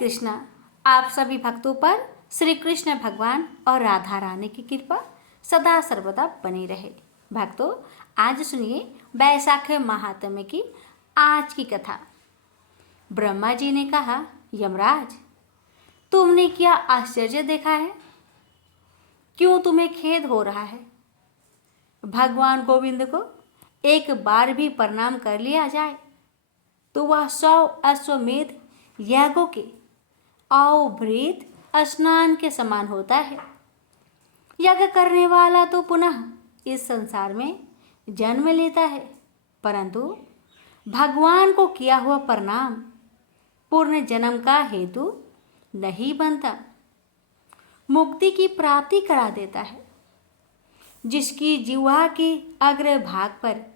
कृष्णा। आप सभी भक्तों पर श्री कृष्ण भगवान और राधा रानी की कृपा सदा सर्वदा बनी रहे। भक्तों, आज सुनिए बैसाख महात्म्य की आज की कथा। ब्रह्मा जी ने कहा, यमराज, तुमने क्या आश्चर्य देखा है? क्यों तुम्हें खेद हो रहा है? भगवान गोविंद को एक बार भी प्रणाम कर लिया जाए तो वह 100 अश्वमेध यागों के अवभृत स्नान के समान होता है। यज्ञ करने वाला तो पुनः इस संसार में जन्म लेता है, परंतु भगवान को किया हुआ प्रणाम पूर्ण जन्म का हेतु नहीं बनता, मुक्ति की प्राप्ति करा देता है। जिसकी जिह्वा के अग्र भाग पर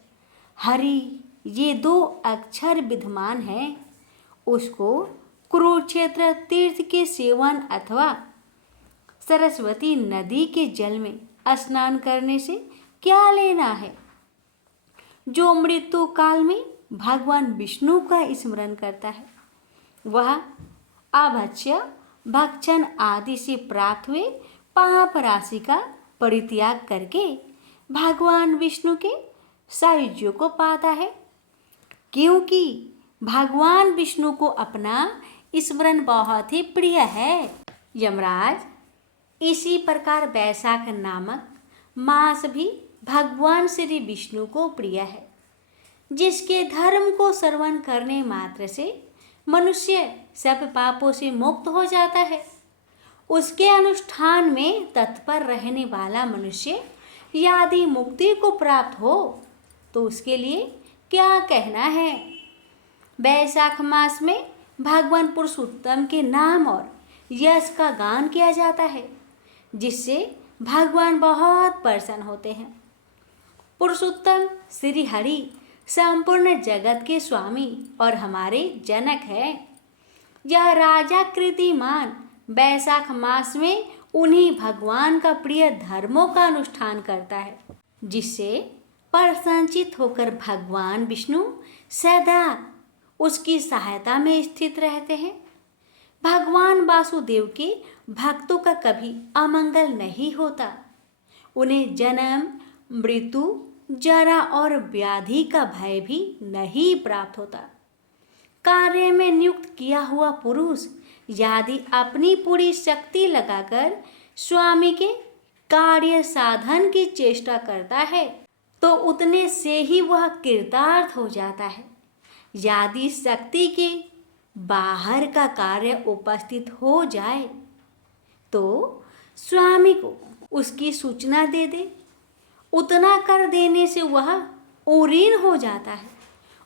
हरि ये 2 अक्षर विद्यमान हैं, उसको कुरुक्षेत्र तीर्थ के सेवन अथवा सरस्वती नदी के जल में स्नान करने से क्या लेना है? जो मृत्यु काल में भगवान विष्णु का स्मरण करता है, वह अभक्ष्य भक्षण आदि से प्राप्त हुए पाप राशि का परित्याग करके भगवान विष्णु के सायुज्य को पाता है, क्योंकि भगवान विष्णु को अपना स्मरण बहुत ही प्रिय है। यमराज, इसी प्रकार बैसाख नामक मास भी भगवान श्री विष्णु को प्रिय है, जिसके धर्म को श्रवण करने मात्र से मनुष्य सब पापों से मुक्त हो जाता है। उसके अनुष्ठान में तत्पर रहने वाला मनुष्य यदि मुक्ति को प्राप्त हो तो उसके लिए क्या कहना है। बैसाख मास में भगवान पुरुषोत्तम के नाम और यश का गान किया जाता है, जिससे भगवान बहुत प्रसन्न होते हैं। पुरुषोत्तम श्री हरि संपूर्ण जगत के स्वामी और हमारे जनक है। यह राजा कीर्तिमान बैसाख मास में उन्हीं भगवान का प्रिय धर्मों का अनुष्ठान करता है, जिससे प्रसन्नचित होकर भगवान विष्णु सदा उसकी सहायता में स्थित रहते हैं। भगवान वासुदेव के भक्तों का कभी अमंगल नहीं होता। उन्हें जन्म, मृत्यु, जरा और व्याधि का भय भी नहीं प्राप्त होता। कार्य में नियुक्त किया हुआ पुरुष यदि अपनी पूरी शक्ति लगाकर स्वामी के कार्य साधन की चेष्टा करता है तो उतने से ही वह कृतार्थ हो जाता है। यदि शक्ति के बाहर का कार्य उपस्थित हो जाए तो स्वामी को उसकी सूचना दे दे। उतना कर देने से वह उरीन हो जाता है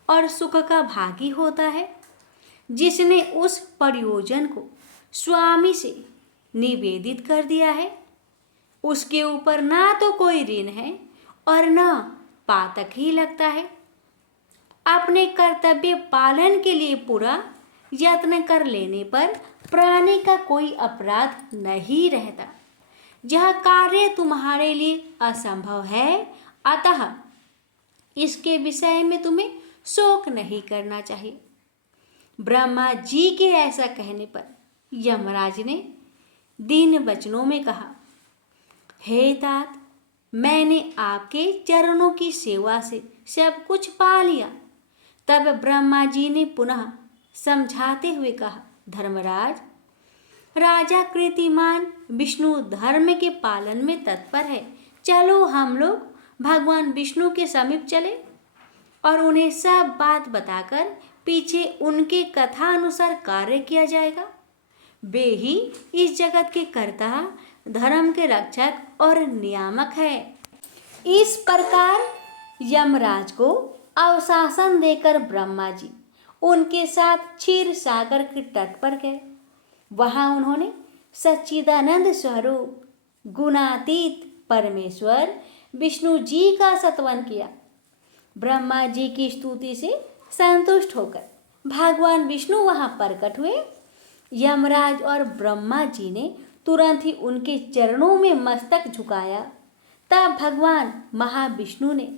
और सुख का भागी होता है। जिसने उस प्रयोजन को स्वामी से निवेदित कर दिया है, उसके ऊपर ना तो कोई ऋण है और ना पातक ही लगता है। अपने कर्तव्य पालन के लिए पूरा यत्न कर लेने पर प्राणी का कोई अपराध नहीं रहता। यह कार्य तुम्हारे लिए असंभव है, अतः इसके विषय में तुम्हें शोक नहीं करना चाहिए। ब्रह्मा जी के ऐसा कहने पर यमराज ने दीन वचनों में कहा, हे तात, मैंने आपके चरणों की सेवा से सब कुछ पा लिया। तब ब्रह्मा जी ने पुनः समझाते हुए कहा, धर्मराज, राजा कीर्तिमान विष्णु धर्म के पालन में तत्पर है। चलो हम लोग भगवान विष्णु के समीप चले और उन्हें सब बात बताकर पीछे उनके कथा अनुसार कार्य किया जाएगा। वे ही इस जगत के कर्ता, धर्म के रक्षक और नियामक है। इस प्रकार यमराज को अवशासन देकर ब्रह्मा जी उनके साथ क्षीर सागर के तट पर गए। वहां उन्होंने सच्चिदानंद स्वरूप गुणातीत परमेश्वर विष्णु जी का स्तवन किया। ब्रह्मा जी की स्तुति से संतुष्ट होकर भगवान विष्णु वहां प्रकट हुए। यमराज और ब्रह्मा जी ने तुरंत ही उनके चरणों में मस्तक झुकाया। तब भगवान महाविष्णु ने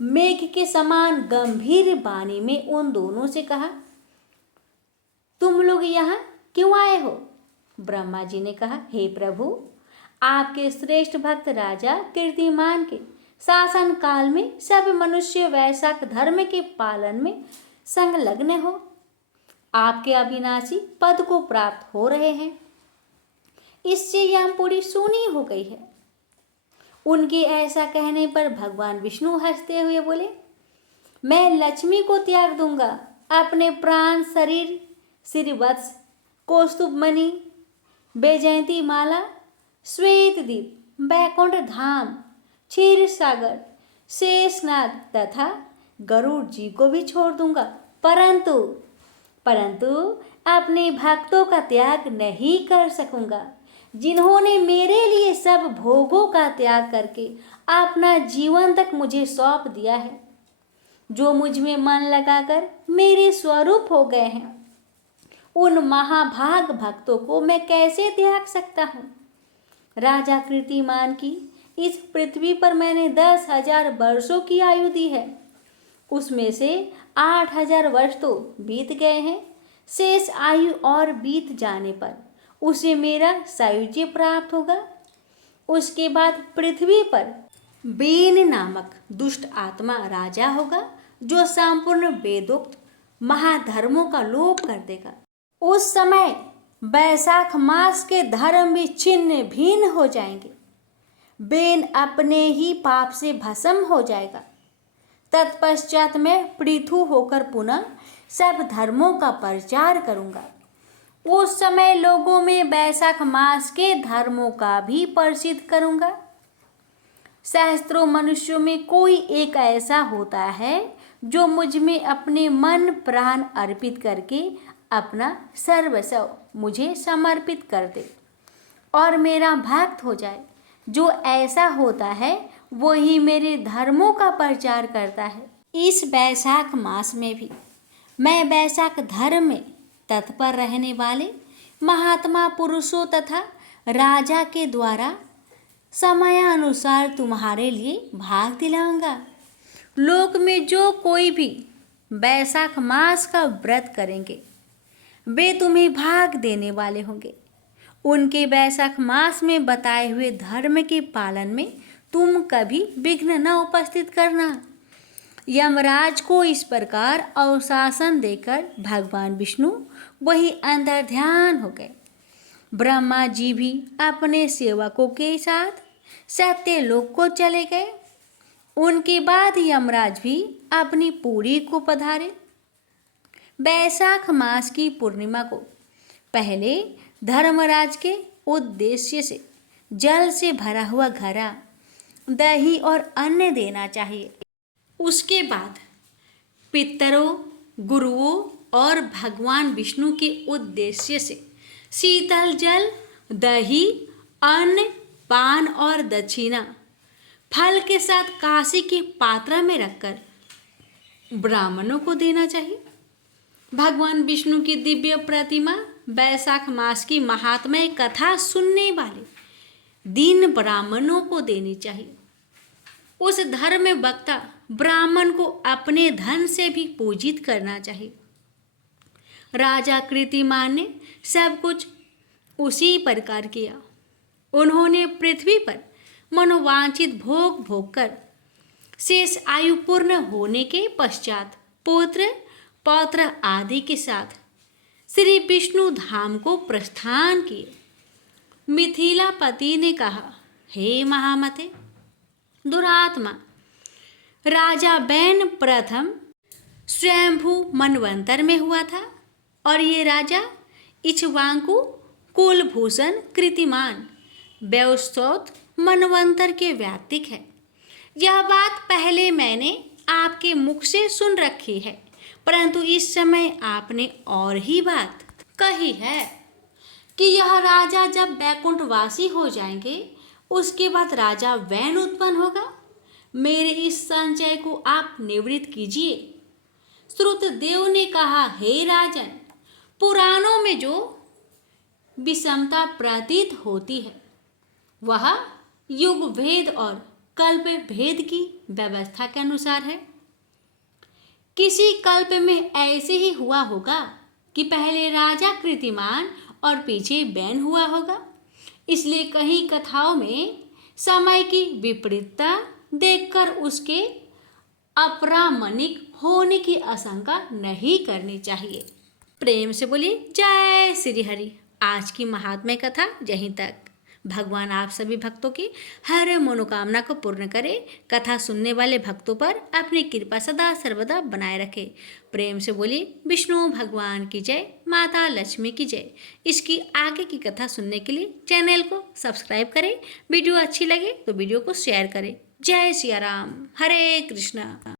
मेघ के समान गंभीर वाणी में उन दोनों से कहा, तुम लोग यहाँ क्यों आए हो? ब्रह्मा जी ने कहा, हे प्रभु, आपके श्रेष्ठ भक्त राजा कीर्तिमान के शासन काल में सब मनुष्य वैशाख धर्म के पालन में संलग्न हो आपके अविनाशी पद को प्राप्त हो रहे हैं। इससे यह पूरी सूनी हो गई है। उनके ऐसा कहने पर भगवान विष्णु हंसते हुए बोले, मैं लक्ष्मी को त्याग दूंगा, अपने प्राण शरीर श्रीवत्स कौस्तुभ मणि बैजयंती माला श्वेत दीप बैकुंठ धाम क्षीर सागर शेषनाग तथा गरुड़ जी को भी छोड़ दूंगा, परंतु अपने भक्तों का त्याग नहीं कर सकूंगा, जिन्होंने मेरे लिए सब भोगों का त्याग करके अपना जीवन तक मुझे सौंप दिया है, जो मुझ में मन लगाकर मेरे स्वरूप हो गए हैं। उन महाभाग भक्तों को मैं कैसे त्याग सकता हूँ? राजा कीर्तिमान की इस पृथ्वी पर मैंने 10,000 वर्षों की आयु दी है, उसमें से 8,000 वर्ष तो बीत गए हैं। शेष आयु और बीत जाने पर उसे मेरा सायुज्य प्राप्त होगा। उसके बाद पृथ्वी पर बेन नामक दुष्ट आत्मा राजा होगा, जो संपूर्ण वेदोक्त महाधर्मों का लोप कर देगा। उस समय वैशाख मास के धर्म भी छिन्न भिन्न हो जाएंगे। बेन अपने ही पाप से भस्म हो जाएगा। तत्पश्चात मैं पृथु होकर पुनः सब धर्मों का प्रचार करूंगा। उस समय लोगों में वैशाख मास के धर्मों का भी प्रसिद्ध करूंगा। सहस्त्रों मनुष्यों में कोई एक ऐसा होता है जो मुझ में अपने मन प्राण अर्पित करके अपना सर्वस्व मुझे समर्पित कर दे और मेरा भक्त हो जाए। जो ऐसा होता है वही मेरे धर्मों का प्रचार करता है। इस वैशाख मास में भी मैं वैशाख धर्म में तत्पर रहने वाले महात्मा पुरुषों तथा राजा के द्वारा समयानुसार तुम्हारे लिए भाग दिलाऊंगा। लोक में जो कोई भी वैशाख मास का व्रत करेंगे वे तुम्हें भाग देने वाले होंगे। उनके वैशाख मास में बताए हुए धर्म के पालन में तुम कभी विघ्न न उपस्थित करना। यमराज को इस प्रकार अवशासन देकर भगवान विष्णु वही अंतर ध्यान हो गए। ब्रह्मा जी भी अपने सेवकों के साथ सत्यलोक को चले गए। उनके बाद यमराज भी अपनी पुरी को पधारे। वैशाख मास की पूर्णिमा को पहले धर्मराज के उद्देश्य से जल से भरा हुआ घड़ा, दही और अन्न देना चाहिए। उसके बाद पितरों, गुरुओं और भगवान विष्णु के उद्देश्य से शीतल जल, दही, अन्न, पान और दक्षिणा फल के साथ कांसे के पात्र में रखकर ब्राह्मणों को देना चाहिए। भगवान विष्णु की दिव्य प्रतिमा वैशाख मास की महात्म्य कथा सुनने वाले दीन ब्राह्मणों को देनी चाहिए। उस धर्म वक्ता ब्राह्मण को अपने धन से भी पूजित करना चाहिए। राजा कीर्तिमान ने सब कुछ उसी प्रकार किया। उन्होंने पृथ्वी पर मनोवांछित भोग भोग कर शेष आयु पूर्ण होने के पश्चात पुत्र पौत्र आदि के साथ श्री विष्णु धाम को प्रस्थान किए। मिथिलापति ने कहा, हे महामते, दुरात्मा, राजा बैन प्रथम स्वयंभू मनवंतर में हुआ था और ये राजा इक्ष्वाकु कुलभूषण कीर्तिमान वैवस्वत मनवंतर के व्यातिक है। यह बात पहले मैंने आपके मुख से सुन रखी है, परंतु इस समय आपने और ही बात कही है कि यह राजा जब बैकुंठवासी हो जाएंगे उसके बाद राजा वैन उत्पन्न होगा। मेरे इस संचय को आप निवृत्त कीजिए। श्रुतदेव ने कहा, हे राजन, पुराणों में जो विषमता प्रतीत होती है वह युग भेद और कल्प भेद की व्यवस्था के अनुसार है। किसी कल्प में ऐसे ही हुआ होगा कि पहले राजा कीर्तिमान और पीछे बैन हुआ होगा। इसलिए कई कथाओं में समय की विपरीतता देखकर उसके अप्रामाणिक होने की आशंका नहीं करनी चाहिए। प्रेम से बोलिए जय श्री हरि। आज की महात्म्य कथा यहीं तक। भगवान आप सभी भक्तों की हर मनोकामना को पूर्ण करे। कथा सुनने वाले भक्तों पर अपनी कृपा सदा सर्वदा बनाए रखे। प्रेम से बोलिए विष्णु भगवान की जय, माता लक्ष्मी की जय। इसकी आगे की कथा सुनने के लिए चैनल को सब्सक्राइब करें। वीडियो अच्छी लगे तो वीडियो को शेयर करें। जय सिया राम, हरे कृष्णा।